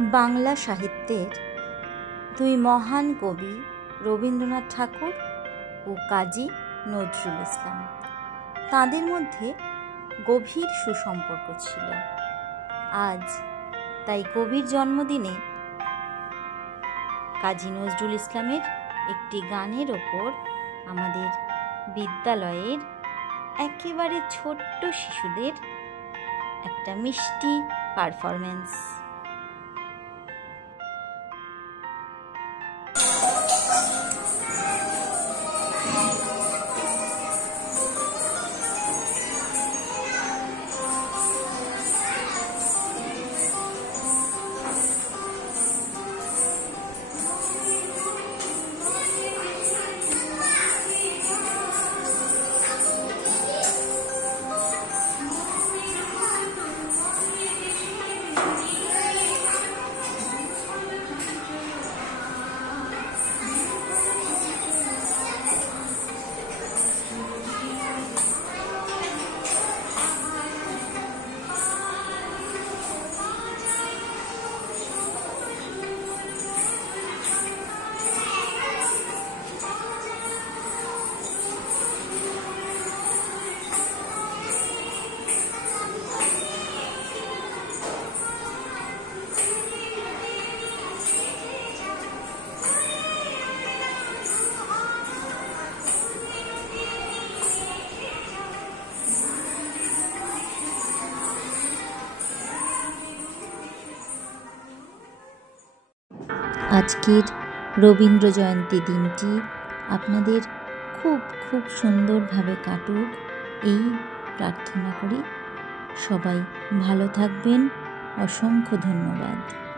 বাংলা সাহিত্যের দুই মহান কবি রবীন্দ্রনাথ ঠাকুর ও কাজী নজরুল ইসলাম, তাঁদের মধ্যে গভীর সুসম্পর্ক ছিল। আজ তাই কবির জন্মদিনে কাজী নজরুল ইসলামের একটি গানের ওপর আমাদের বিদ্যালয়ের একেবারে ছোট্ট শিশুদের একটা মিষ্টি পারফরমেন্স। আজকের রবীন্দ্র জয়ন্তী দিনটি আপনাদের খুব খুব সুন্দরভাবে কাটুক এই প্রার্থনা করি। সবাই ভালো থাকবেন। অসংখ্য ধন্যবাদ।